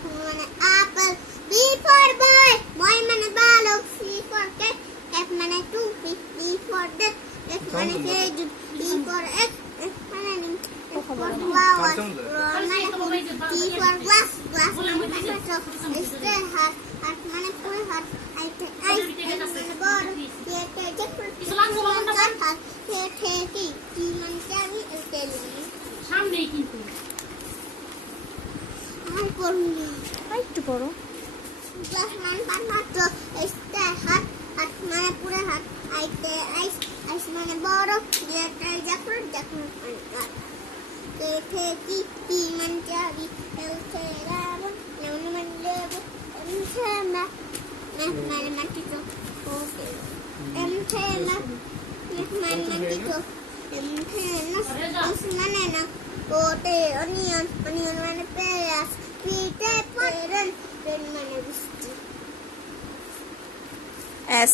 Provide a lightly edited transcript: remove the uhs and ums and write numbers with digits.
F মানে apple. B for boy. Boy মানে বালক. C for cat. F মানে টুপি. D for death. F মানে খেজুর. E for X. F মানে ring. F for flower. মানে ফুল. G for glass. Glass মানে পাত্র. S for heart. Heart মানে ফুল heart. I মানে বড়. T for jackfruit. T মানে cherry. L মানে সামনেই কিন্তু আর পড়ুন না। একটু পড়ো। গ্লাস মানে পাত্র। S তে হাত। হাত মানে পুরো হাত। I তে আইস। আইস মানে বড়। J তে jackfruit. jackfruit মানে গাছ। K তে T মানে cherry. L তে lemon. lemon মানে লেবু। M তে math মানে মাটিতে। M তে math মানে মাটিতে। M তে nut মানে না। O তে onion. onion মানে পেঁয়াজ। P তে পেরেন. পেন মানে বৃষ্টি। S